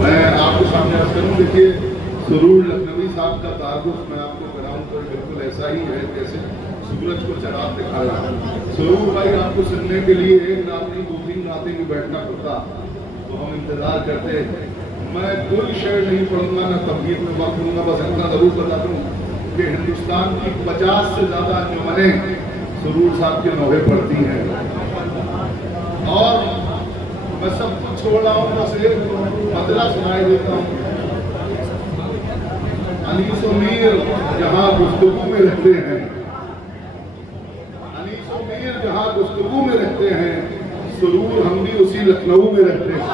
मैं आपके सामने अर्ज करूँ, देखिए सुरूर लखनवी साहब का तारुफ मैं आपको कराऊँ तो बिल्कुल ऐसा ही है जैसे सूरज को चराग दिखा रहा है। सुरूर भाई आपको सुनने के लिए एक रात नहीं 2-3 रातें भी बैठना पड़ता, तो हम इंतजार करते। मैं कोई शेर नहीं पढ़ूंगा, ना तबलीग में बात करूँगा, बस इतना जरूर बता दूँ कि हिंदुस्तान की 50 से ज़्यादा अंजुमनें सुरूर साहब के नौहे पढ़ती हैं। और मैं सब कुछ छोड़ रहा हूँ, बस एक मदरा सुनाई देता हूँ। अनीस और मीर जहाँ गुफ्तगू में रहते हैं, अनीस और मीर जहाँ गुफ्तगू में रहते हैं, सुरूर हम भी उसी लखनऊ में रहते हैं।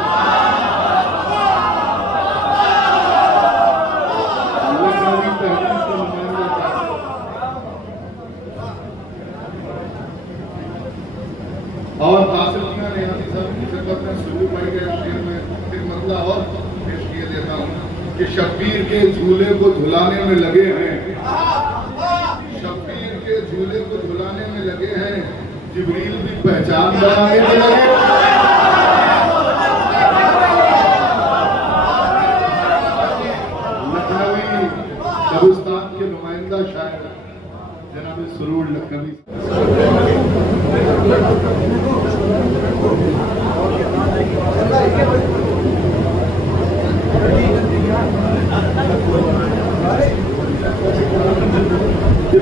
और कासिमिया ने यानी साहब की खिदमत में सुरूर भाई के आखिर में एक मतला और पेश किए देता हूँ कि शब्बीर के झूले को झुलाने में लगे हैं, शब्बीर के झूले को झुलाने में लगे हैं, जिब्रील भी पहचान बनाने में लगे। लखनवी कब्रिस्तान के नुमाइंदा शायर जनाब सुरूर लखनवी।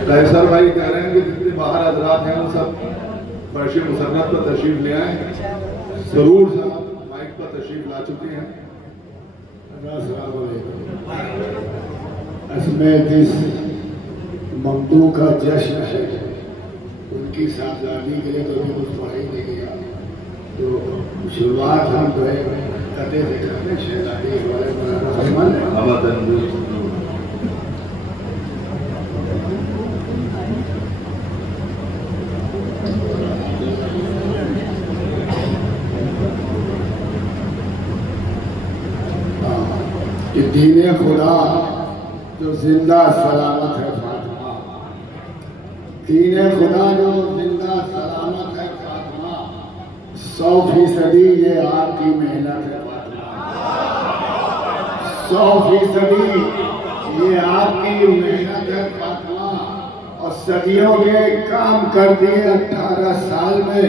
कैसर भाई कह रहे हैं कि जितने बाहर हजरात हैं वो सब फर्श मुसन्नत पर तशरीफ ले आए। सुरूर साहब माइक पर तशरीफ ला चुके हैं। इसमें जिस ममदू का जश्न है उनकी साहबजादी के लिए तो अभी कुछ पढ़ा ही नहीं गया, तो शुरुआत हम जो है करते थे शहजादी कि दीने खुदा जो जिंदा सलामत है फातिमा, दीने खुदा जो जिंदा सलामत है फातिमा, 100% ये आपकी मेहनत है फातिमा, 100% ये आपकी मेहनत है फातिमा। और सदियों के काम कर दिए 18 साल में,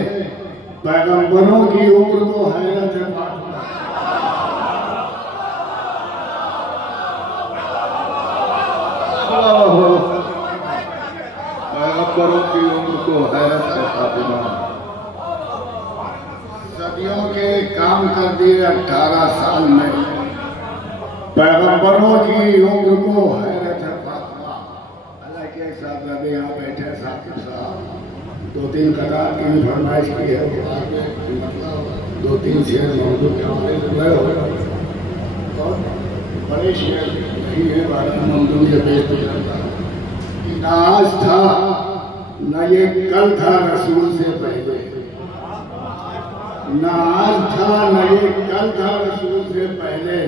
पैगंबरों की उम्र को हैरत है फातिमा। पैगंबरों की उम्र को हैरत है फातिमा। सदियों के काम कर दिए 18 साल में, पैगंबरों की उम्र को हैरत है फातिमा। अल्लाह के साहब यहाँ बैठे साहब 2-3 कतार की भी फरमाइश की है, मतलब 2-3 शेर मौजूद के हमारे और बड़े शेर नहीं है मौजूद ये पेश करता कि ना आज था न ये कल था रसूल से पहले, ना आज था न ये कल था रसूल से पहले,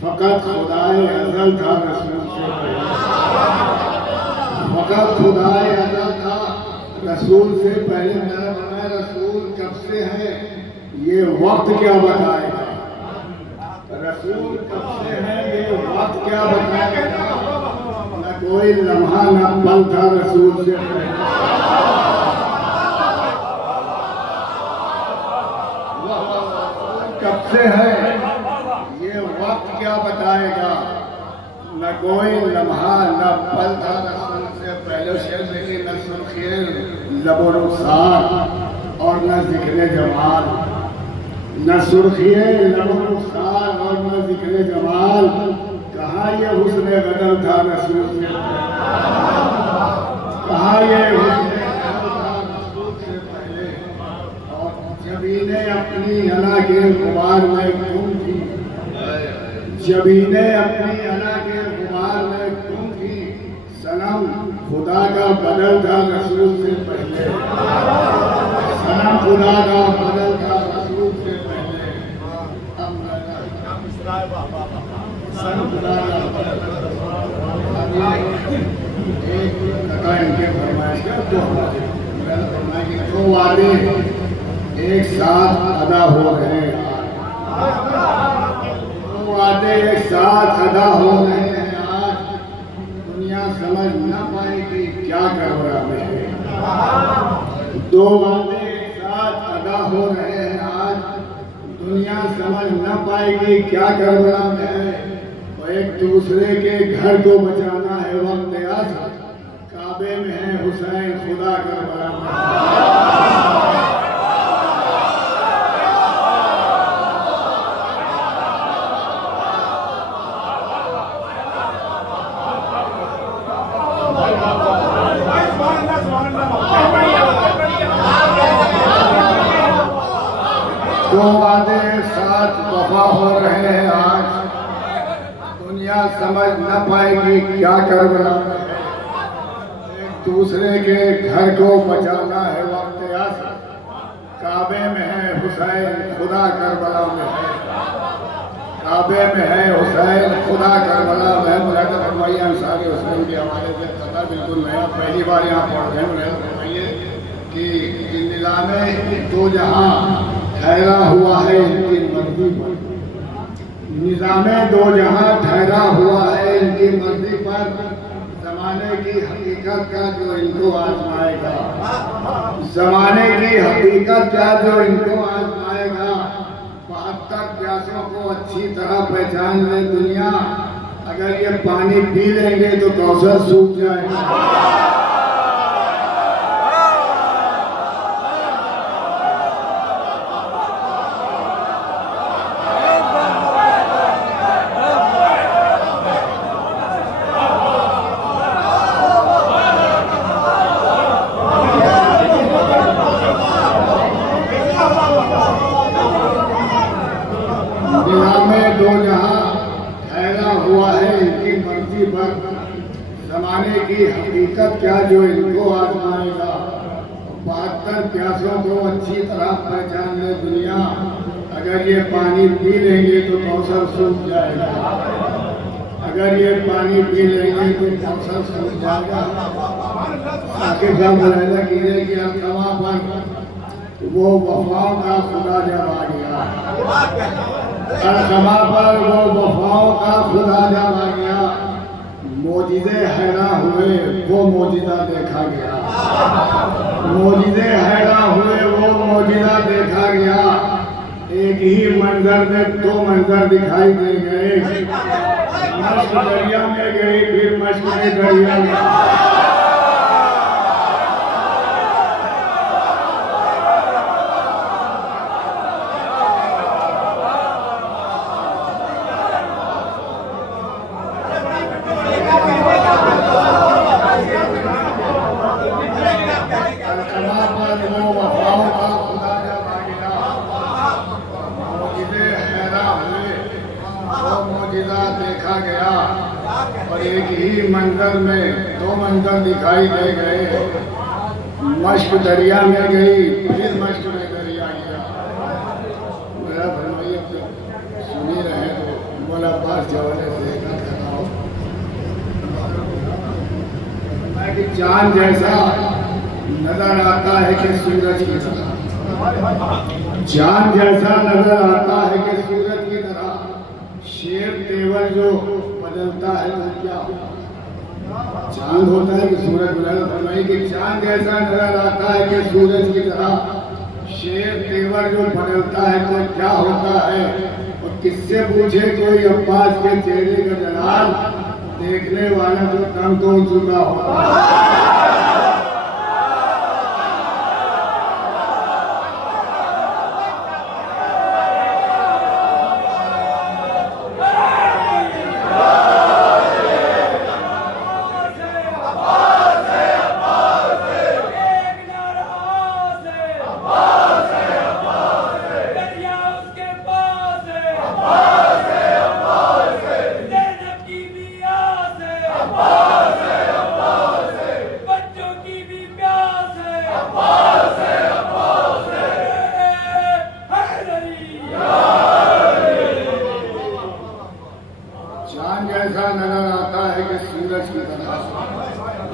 फकत खुदाए अज़ल था रसूल से पहले, फकत खुदाए अज़ल था रसूल से पहले। मेरा बनाया रसूल कब से है ये वक्त क्या बताएगा, रसूल कब से है ये वक्त क्या बताएगा। न कोई लम्हा न पल था रसूल से पहले, कब से है ये वक्त क्या बताएगा। न कोई लम्हा न पल था रसूल से पहले। शेर देखिए, न सुर्खिए लबो रुखसार और न जिक्र जमाल, न सुर्खिए लबो रुखसार और न जिक्र जमाल। कहाँ ये हुस्न गदर था रसूल से पहले, कहाँ ये हुस्न गदर था रसूल से पहले। और जबीने अपनी अना के गुबार में गुम थी, जबीने अपनी अना के गुबार में गुम थी। सनम खुदा का बदल था रसूल से पहले, सनम खुदा का बदल था रसूल से पहले। सनम खुदा का बदल इनके फरमाइश का दो वादे एक साथ अदा हो रहे हैं, वादे एक साथ अदा हो रहे हैं आज, दुनिया समझ न पाएगी क्या करबला में है। दो वादे एक साथ अदा हो रहे हैं आज, दुनिया समझ न पाएगी क्या करबला में है। और एक दूसरे के घर को बचाना है वक्त आसर, काबे में है हुसैन खुदा करबला में है। दो वादे साथ वफा हो रहे हैं आज, दुनिया समझ न पाएगी क्या करबला में है। एक दूसरे के घर को बचाना है वक्त आसर, काबे में है हुसैन खुदा करबला में है। काबे में है हुसैन खुदा करबला में है। मुराद फरमाइए अंसारी हुसैन के हवाले से पता बिल्कुल नया, पहली बार यहाँ पढ़ रहे हैं। मुराद फरमाइए कि नीलामे दो जहां ठहरा हुआ है इनकी मर्जी पर, निज़ामे दो जहां ठहरा हुआ है इनकी मर्जी पर। जमाने की हकीकत का जो इनको आजमाएगा, जमाने की हकीकत का जो इनको आजमाएगा। 72 प्यासों को अच्छी तरह पहचान ले दुनिया, अगर ये पानी पी लेंगे तो कौसर सूख जाएगा। दो जहां ठहरा हुआ है इनकी मर्जी पर, जमाने की हकीकत क्या जो इनको आजमाएगा। 72 प्यासों को अच्छी तरह पहचान ले दुनिया, अगर ये पानी पी लेंगे तो कौसर सूख जाएगा। अगर ये पानी पी लेंगे तो कौसर सूख जाएगा। साकिब साहब मुलाहिजा कीजिए कि अल्तमा पर वो वफाओं का खुदा जब आ गया, अल्तमा पर वो वफाओं का खुदा जब आ गया, मोजिज़े हैरान हुए वो मोजिज़ा देखा गया। मोजिज़े हैरान हुए वो मोजिज़ा देखा गया। एक ही मंजर में दो मंजर दिखाई दे गए। मश्क दरिया में गई, फिर मश्क में दरिया में। देखा गया और एक ही मंजर में दो मंजर दिखाई दे गए। मश्क दरिया में गई, फिर मश्क में दरिया गया। मेरा फरमाइए सुनी रहे तो बोला पास जवाने से कि चांद जैसा नजर आता है कि सूरज की तरह, चांद जैसा नजर आता है कि सूरज की तरह। शेर तेवर जो बदलता है तो क्या होता, चांद होता है कि सूरज बदलता है। कि चांद जैसा नजर आता है कि सूरज की तरह। शेर तेवर जो बदलता है तो क्या होता है। और किससे पूछे कोई अब्बास के चेहरे का जलाल, देखने वाला जो कम तो चुका होता है।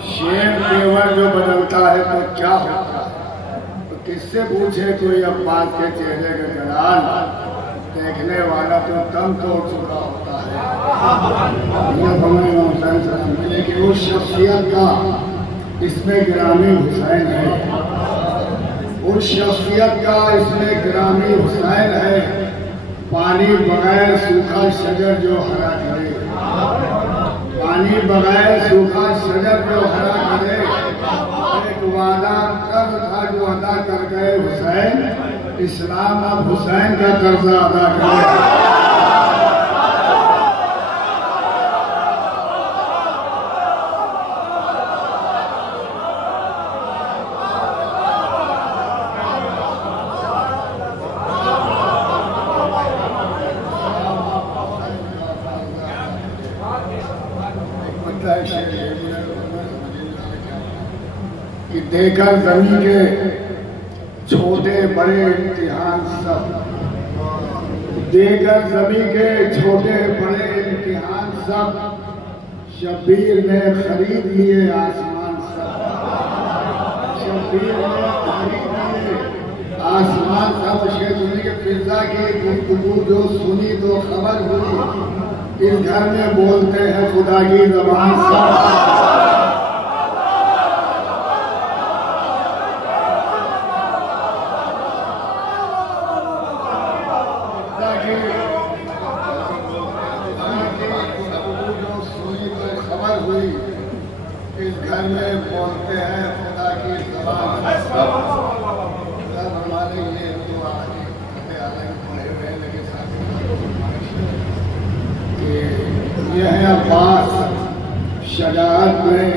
शेर तेवर जो बदलता है तो क्या होता है। तो किससे पूछे कोई अब्बास के चेहरे का जलाल, देखने वाला तो दम तोड़ चुका होता है। लेकिन उस शख्सियत का इसमें गिरामी हुसैन है, उस शख्सियत का इसमें गिरामी हुसैन है। पानी बगैर सूखा शजर जो हरा करे, पानी बगैर सूखा शजर जो हरा करे, एक वादा कर्ज था जो अदा कर गए हुसैन, इस्लाम अब हुसैन का कर्जा अदा करे। कि देकर जमीन के छोटे बड़े इम्तिहान सब, देकर जमीन के छोटे बड़े इम्तिहान सब, शब्बीर ने खरीद लिए आसमान सब, शब्बीर ने खरीद लिए आसमान सब। शेख के फिजा की गुफ्तगू जो सुनी तो खबर हुई, इस घर में बोलते हैं खुदा की ज़बान सब। इस घर में बोलते हैं खुदा की ज़बान। सब हमारे ये तो आगे पढ़े हुए हैं, लेकिन ये है अब्बास शजाअत में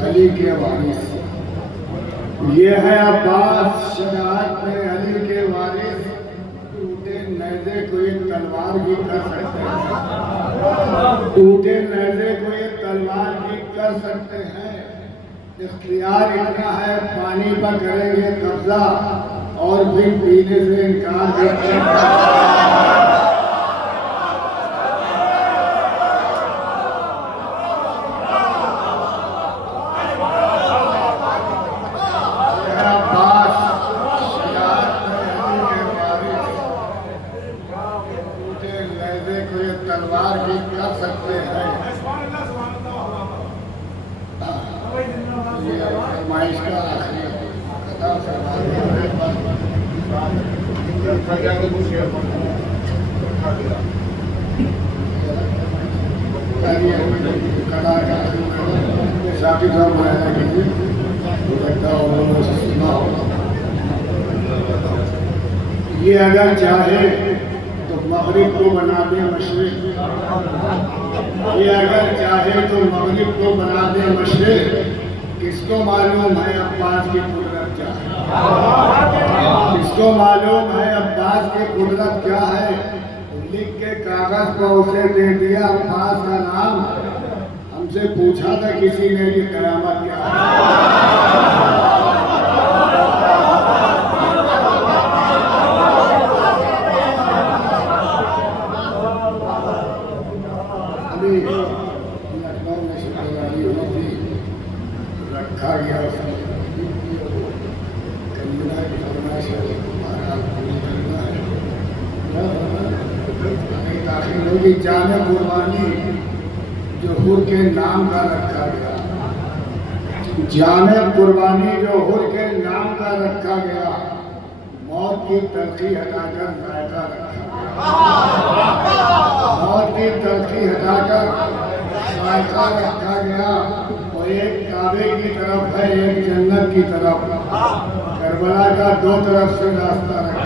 अली के वारिस, ये है अब्बास शजाअत में अली के वारिस। टूटे नेज़े को एक तलवार भी कर सकते हैं, टूटे नेज़े को एक तलवार भी कर सकते हैं। इख्तियार इतना है पानी पर करेंगे कब्जा और फिर पीने से इनकार करते हैं। तलवार भी कर सकते हैं। ये फरमाइश का आखिरी शाकिब साहब बनाया कीजिए, हो सकता है उन्होंने सुना होगा। ये अगर चाहे तो मगरिब को बना दे मशरिक, ये अगर चाहे तो मगरिब को बना दे मशरिक। किसको मालूम है अब्बास की कुदरत क्या है, किसको मालूम है अब्बास की कुदरत क्या है। लिख के कागज पर उसे दे दिया अब्बास का नाम। हमसे पूछा था किसी ने कि कयामत क्या है। लखनऊ में शुक्रवारी हुई थी, रखा गया कन्या की फरमाइश दाखिल होगी। जामे कुर्बानी जो हुर के नाम का रखा गया, जामे कुर्बानी जो हुर के नाम का रखा गया, मौत की तलखी हटाकर जायका रखा गया, मौत की तलखी हटाकर जायका रखा गया। और एक काबे की तरफ है, एक जन्नत की तरफ। करबला का दो तरफ से रास्ता रखा।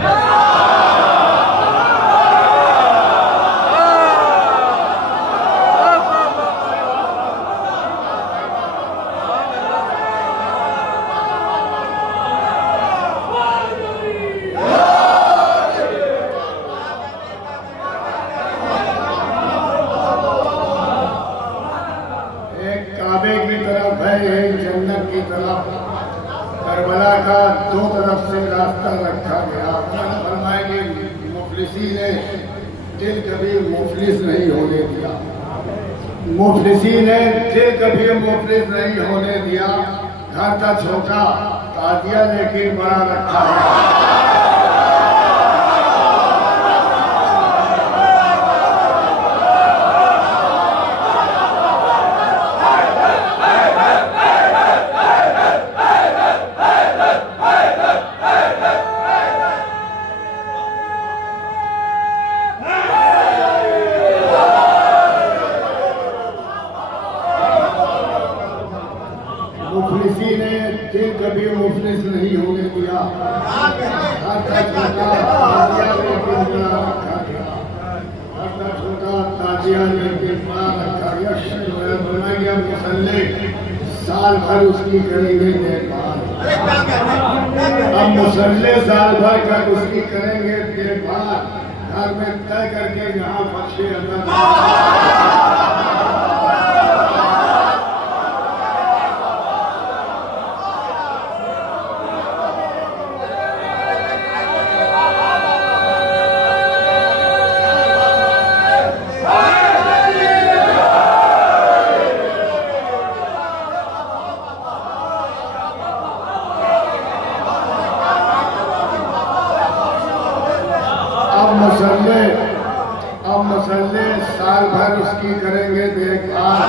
करबला का दो तरफ से रास्ता रखा गया। फरमाएंगे मुफलिसी ने दिल कभी मुफलिस नहीं होने दिया, मुफलिसी ने दिल कभी मुफलिस नहीं होने दिया। घर का छोटा ताजिया लेकिन बड़ा रखा है। किया, लेकिन पार रखा गया। बना गया मुसल्ले, साल भर उसकी करेंगे देखभाल। अब मुसल्ले साल भर का उसकी करेंगे देखभाल, घर में तय करके जहाँ फर्शे अब मसल्ले साल भर उसकी करेंगे देखभाल,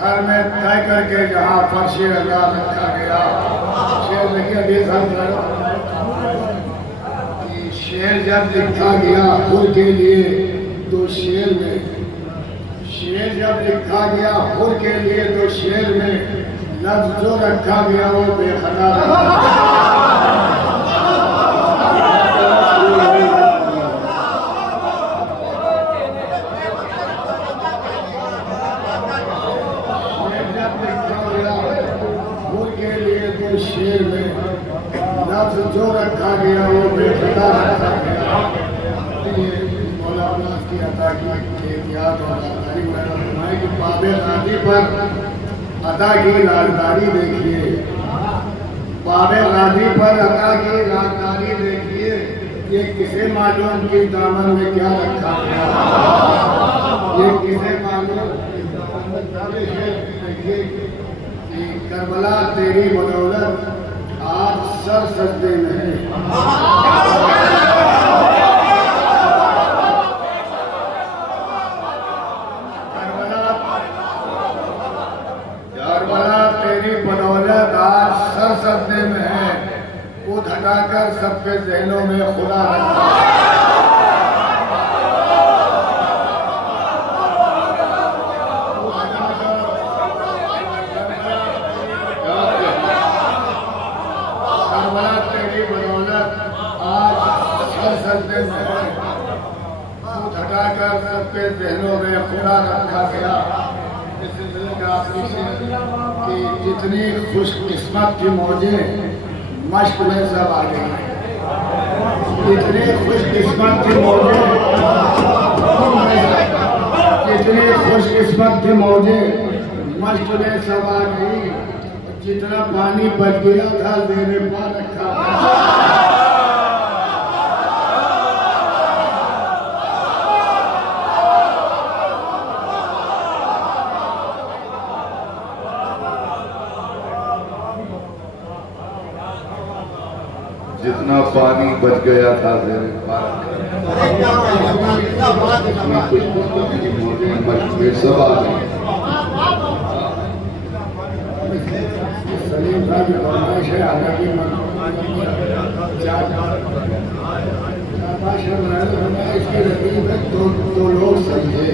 घर में तय करके जहाँ फर्शे लगा रखा गया। शेर देखिए कि शेर जब लिखा गया हुर के लिए, तो शेर जब लिखा गया हुर के लिए, तो शेर में लफ्ज जो रखा गया वो बेखता रखा। शेर में लफ्ज जो रखा गया वो बेखता रखा गया। मौलाना की अदा की याद और कि बाबे राजी पर अदा की राजदारी देखिए, बाबे राजी पर अदा की राजदारी देखिए, ये किसे मालूम की दामन में क्या रखा गया, ये किसे मालूम। करबला तेरी बदौलत आज सर सजदे में है। करबला तेरी बदौलत आज सर सजदे में है। खुद हटाकर सबके ज़हनों में खुदा रखा। हटाकर सबके ज़हनों में खुदा रखा गया। इस सिलसिले का आखिरी शेर कि जितनी खुशकिस्मत की मौजें मश्क में सब आ गई, जितनी खुशकिस्मत की मौजें, जितनी खुशकिस्मत की मौजें मश्क में सब आ गई। जितना पानी बच गया था ज़ेरे पा रखा गया। जितना पानी बच गया था सब आ गए। सलीम साहब की फरमाइश है हालांकि इसके नतीजे में दो लोग समझे,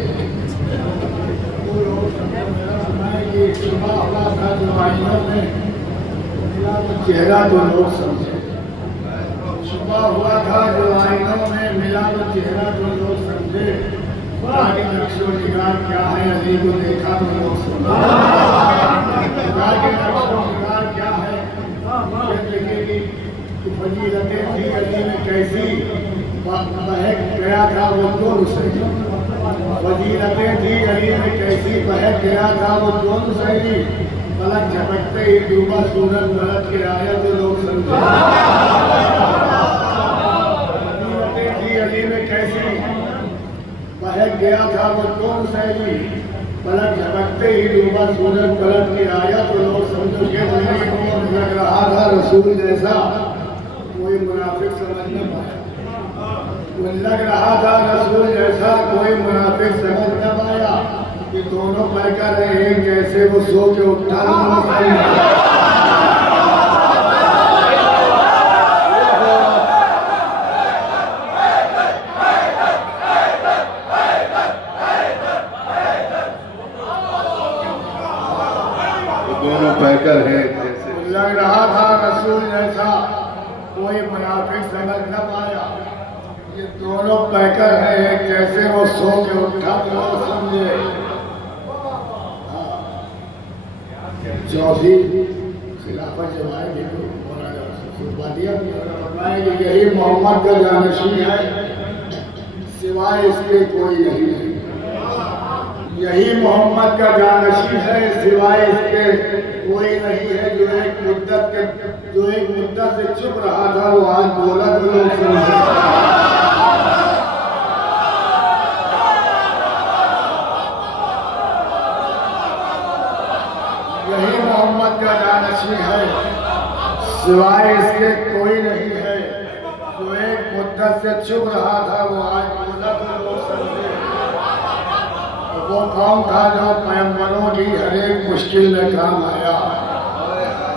चेहरा तो लोग समझे, छुपा हुआ था जो आईनों में मिला तो चेहरा तो लोग समझे। आगे नक्शो निगार क्या है अली को देखा तो लोग समझे। आगे नक्शो निगार क्या है देखेगी कि फजीलतें थी अली में कैसी बहक गया था वो कौन सही। फजीलतें थी अली में कैसी बहक गया था वो कौन सही। पलक झपकते ही डूबा सूरज गलत के आया तो लोग समझे। अली में कैसी बहक गया था वो कौन सैली। पलक झपकते ही डूबा सूरज पलट के आया तो लोग समझो के लग रहा था रसूल जैसा कोई मुनाफिक समझ न पाया। लग रहा था रसूल जैसा कोई मुनाफिक समझ न पाया कि दोनों पैका रहे जैसे वो सो के उठा। दोनों पैकर है जैसे लग रहा था रसूल जैसा कोई मुनाफिक समझ न पाया। ये दोनों पैकर है एक जैसे, वो सो के उठा तो समझे। चौथी खिलाफत जब आएगी तो यही मोहम्मद का जानशी है, सिवाय इसके कोई नहीं है। यही मोहम्मद का जानशी है, सिवाय इसके कोई नहीं है। जो एक मुद्दत से चुप रहा था वो आज बोला तो लोग समझे। यही मोहम्मद का जानशी है, सिवाय इसके कोई नहीं है। जो एक मुद्दत से चुप रहा था वो आज बोला तो लोग समझे। वो कौन था जो पैगंबरों की हर एक मुश्किल में काम आया?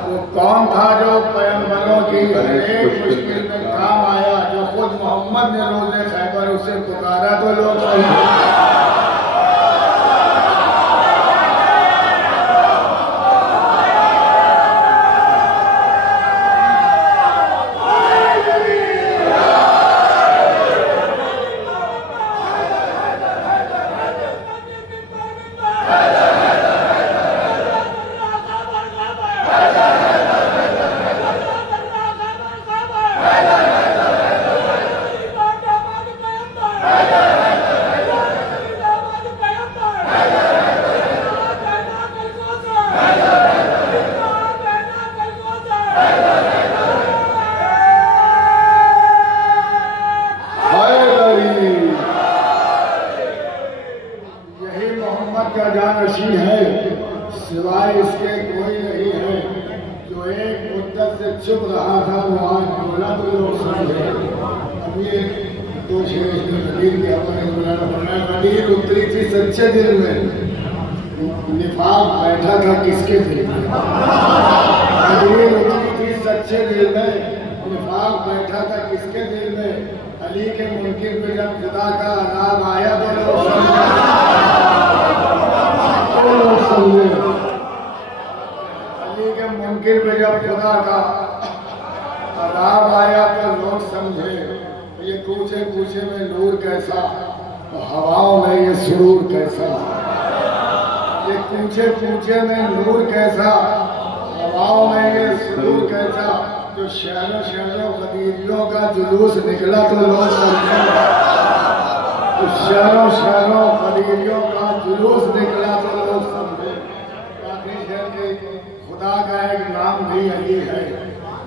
वो कौन था जो पैगंबरों की हर एक मुश्किल में काम आया? जो खुद मोहम्मद ने रोज़े खैबर उसे पुकारा तो लोग समझे। सिवाय इसके कोई नहीं है। जो एक मुद्दत से चुप रहा था वो आज बोला तो लोग समझे। अब ये दो शेर नदीर के अपने नदीर उतरी थी सच्चे दिल में, निफाक बैठा था किसके दिल में? नदीर उतरी थी सच्चे दिल में, निफाक बैठा था किसके दिल में? अली के मुनकिर पे जब खुदा का अज़ाब आया तो लोग समझे। अली के मुनकिर पे जब खुदा का अज़ाब आया तो लोग समझे। ये पूछे पूछे में नूर कैसा, हवाओं में ये सुरूर कैसा। ये पूछे पूछे में नूर कैसा, हवाओं में ये सुरूर कैसा। जो शहरों शहरों गदीरियों का जुलूस निकला तो लोग समझे। तो शहरों शहरों गदीरियों का जुलूस निकला तो लोग समझे। बाकी शहर के खुदा का एक नाम भी अली है,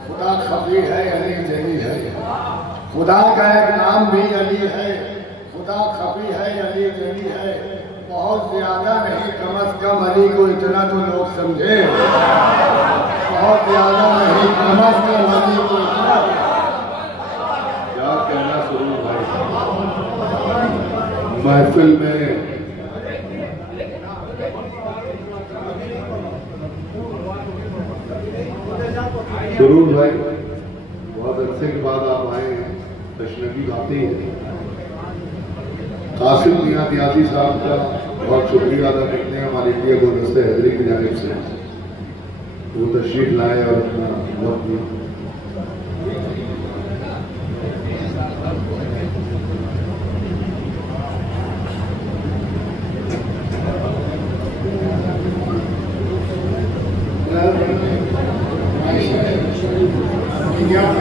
खुदा खफी है अली जली है। खुदा का एक नाम भी अली है, खुदा खफी है अली जली है। बहुत ज्यादा नहीं, कम अज कम अली को इतना तो लोग समझे। बहुत ज्यादा नहीं, कम अज कम अली को इतना। क्या कहना सुरूर भाई, महफिल में सुरूर भाई बहुत अरसे के बाद आप आए हैं, तशरीफ आती है। कासिम मियां नियाज़ी साहब का बहुत शुक्रिया अदा करते हैं हमारे इंडिया गुलदस्ते हैदरी की जानिब से। वो तशरीफ लाए और अपना वक्त दिया।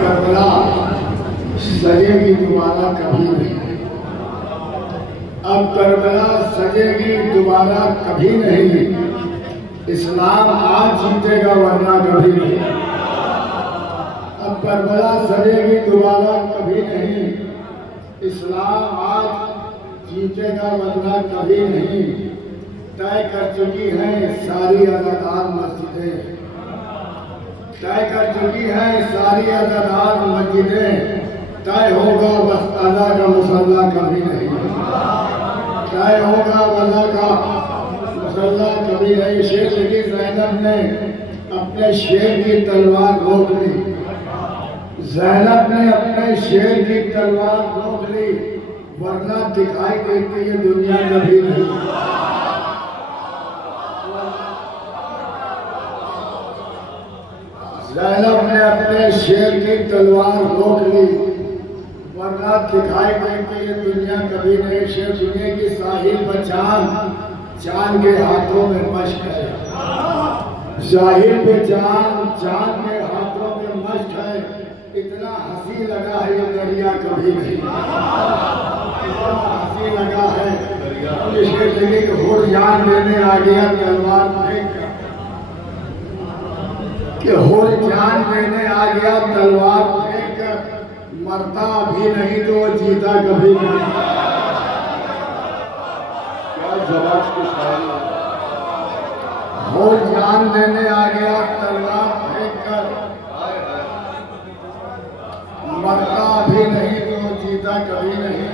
करबला सजेगी दोबारा कभी नहीं। अब करबला सजेगी दोबारा कभी नहीं। इस्लाम आज जीतेगा वरना कभी नहीं। अब करबला सजेगी दोबारा कभी नहीं। इस्लाम आज जीतेगा वरना कभी नहीं। तय कर चुकी हैं सारी अज़ादार मस्जिदें, तय कर चुकी है सारी अज़ादार मस्जिदें। तय होगा बस अज़ा का मुसल्ला कभी नहीं। तय होगा अज़ा का मुसल्ला कभी नहीं। शेर लिखी ज़ैनब ने अपने शेर की तलवार रोक ली। ज़ैनब ने अपने शेर की तलवार रोक ली, वरना दिखाई देती ये दुनिया कभी नहीं। ज़ैनब ने अपने शेर की तलवार रोक ली, मरनाथ दिखाई देंगे ये दुनिया कभी नहीं। शेर दुनिया की साहिल पर चांद के हाथों में मश्क है। साहिल पे चांद के हाथों में मश्क है। इतना हंसी लगा है ये दरिया कभी नहीं। इतना हंसी लगा है ये शेर लगे कि होड़ जान देने आ गया तलवार फेंक कर, कि होड़ जान देने आ गया तलवार फेंक कर। मरता भी नहीं तो जीता कभी नहीं। क्या जवाब को शायरी है। होड़ जान देने आ गया तलवार फेंक कर। मरता भी नहीं तो जीता कभी नहीं।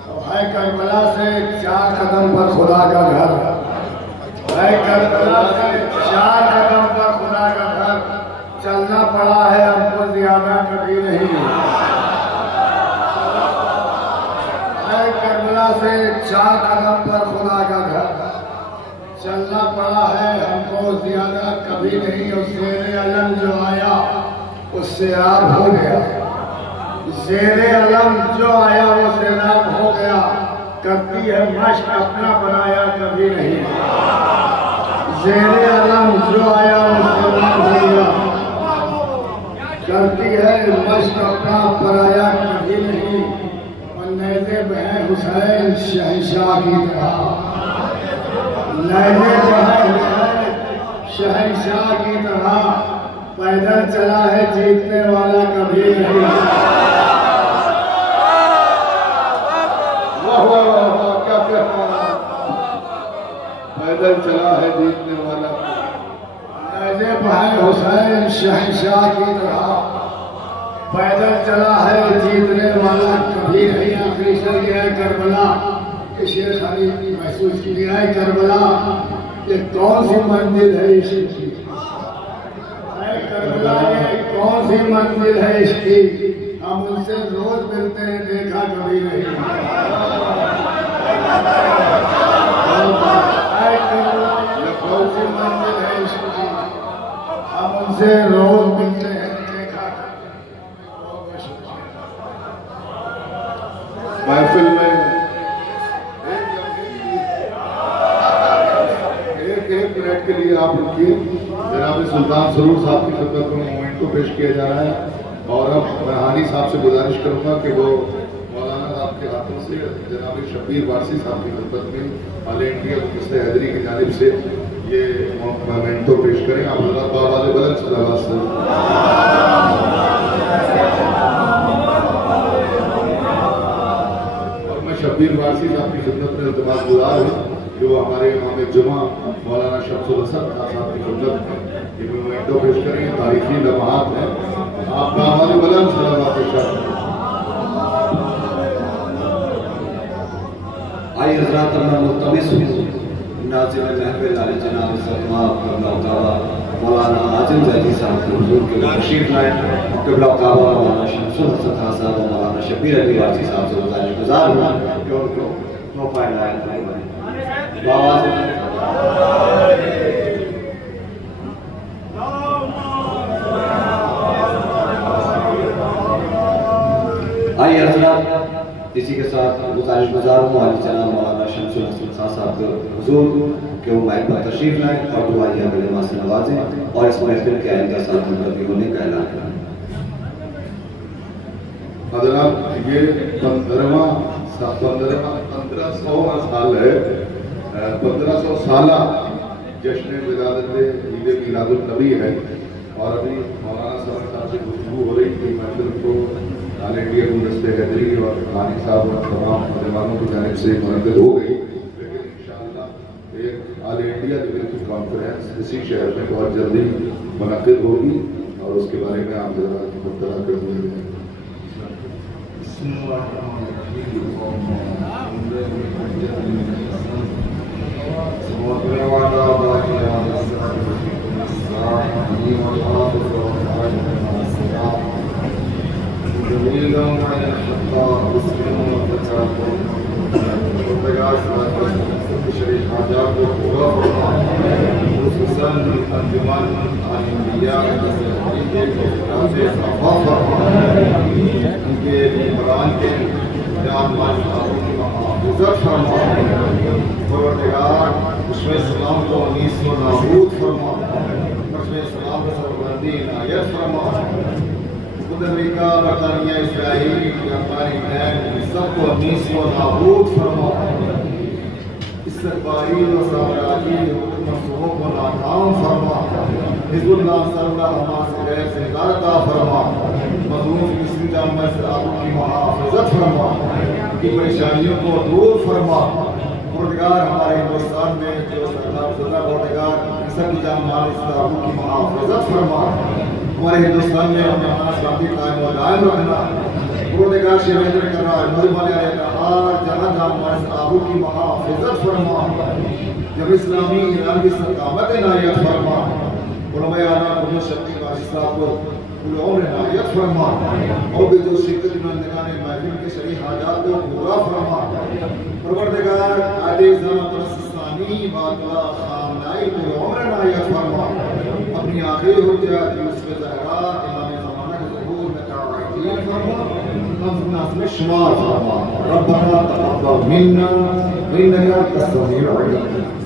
तो है करबला से 4 कदम पर खुदा का घर। है करबला से 4 कदम पर खुदा का घर। चलना पड़ा है हमको ज्यादा कभी नहीं। है करबला से 4 कदम पर खुदा का घर। चलना पड़ा है हमको ज्यादा कभी नहीं। और शेरे अलम जो आया उससे आप हो गया। शेरे अलम जो आया वो सैलाब हो गया। करती है मश्क अपना बनाया कभी नहीं। शेरे अलम जो आया वो सैलाब हो गया। करती है मश्क अपना पराया कभी नहीं। और नैज़े बहे हुसैन शहंशाह की तरह। नैज़े बहे हुसैन शहंशाह की तरह। पैदल चला है जीतने वाला कभी नहीं। वाह वाह वाह वाह, क्या कहना। पैदल चला है जीतने वाला। नैज़े बहे हुसैन शहंशाह की तरह। पैदल चला है जीतने वाला कभी नहीं। आखिरी शेर गया है करबला। ये शेर खाली महसूस किया है करबला। ये कौन सी मंजिल है इसी की। करबला ये कौन सी मंजिल है इसकी। हम उनसे रोज मिलते हैं देखा कभी नहीं। ये कौन सी मंजिल है इसकी। हम उनसे रोज मिलते हैं देखा कभी नहीं। महफिल में एक मिनट के लिए आप रुकिए। जनाब सुल्तान सरूर साहब की खिदमत में मोमेंट को पेश किया जा रहा है। और अब मैं हानी साहब से गुजारिश करूंगा कि वो मौलाना साहब के हाथों से जनाब शब्बीर वारसी साहब की खिदमत में ऑल इंडिया मुस्लिम हैदरी की जानिब से ये मोमेंटो पेश करें। आप बाबाद बुलंद सलावत से। और मैं शब्बीर वारसी साहब की खिदमत में इल्तिमास गुजार हूँ जो हमारे इमाम जुमा मौलाना शम्सुल हसन साहब की खिदमत में ये मोमेंटो पेश करेंगे। तारीखी लम्हात हैं। आप बाबाद बुलंद सलावत। आइए हज़रात, मैं मुल्तमिस हूँ नाज़िम महफिल आले जनाब सरमा क़िबला मौलाना आज़म ज़ैदी साहब के हुज़ूर के तशरीफ़ लाए। क़िबला मौलाना शम्सुल हसन खान साहब और मौलाना शब्बीर अली वारसी साहब से गुज़ारिश गुज़ार हूँ कि उनको प्रोफाइल लाए बाबा से। आइए हज़रात, इसी के साथ गुज़ारिश गुज़ार हूँ वाली जनाब मौलाना शम्सुल हसन खान साहब के हुज़ूर के वो माइक पर तशरीफ़ लाएँ और दुआइया कलिमा से नवाजें और इस महफिल के आइंदा साथ मुंतवी होने का ऐलान करें। हज़रात, ये 1500 साल है। 1500 साला जश्न विलादत ईद मिलादुन नबी है। और अभी मौलाना साहब से गुफ्तगू हो रही थी। महफिल को ऑल इंडिया गुलदस्ते हैदरी और खानी साहब और तमाम मेहमानों की जानिब से मुनक़िद हो गई। लेकिन इंशाअल्लाह एक ऑल इंडिया लेवल की कॉन्फ्रेंस इसी शहर में बहुत जल्दी मुनक़िद होगी और उसके बारे में आप ज़रा मुतला कर देंगे। उनके कुरान के जान माल इज़्ज़त फरमा। परवरदिगार उसमें सलाम को अनीस व नाबूद फरमा, उसमें सलाम को सरबंदी इनायत फरमा। खुद अमेरिका, बरतानिया, इसराइल, जापान, इंग्लैंड सबको अनीस व नाबूद फरमा। इस्तक़बाली व साम्राज्य मनसूबों को नाकाम फरमा। हिज़्बुल्लाह सल्लल्लाहु अलैहि वसल्लम से निकार अता फरमा। मज़लूम फिलिस्तीन जाम की मुहाफ़िज़त फरमा, की परेशानियों को दूर फरमा। परवरदिगार हमारे हिंदुस्तान में जो सरदार परवरदिगार सब जाम की मुहाफ़िज़त फरमा। हमारे हिंदुस्तान में अपना इस्लामी कायम व दायम रखना। परवरदिगार शेवेंद्र कर रहा है जहाँ जहाँ की मुहाफ़िज़त फरमा। जब इस्लामी ईरान की सकामत इनायत फरमा। उलमाए आला कुल शक्ति बादशाह को कुल उम्र इनायत फरमा। और भी जो शिरकत नुमाइंदगान महफिल के शरई हाजात को पूरा फरमा। परवरदिगार आदे ज़मानी बातला खामनाई कुल उम्र इनायत फरमा। अपनी आखिरी हुज्जत यूसुफ ज़हरा इमाम ज़माना के ज़हूर में तारीफ़ फरमा। हम नास में शुमार फरमा। रब्बना तक़ब्बल मिन्ना इन्नका अंतस समीउल अलीम।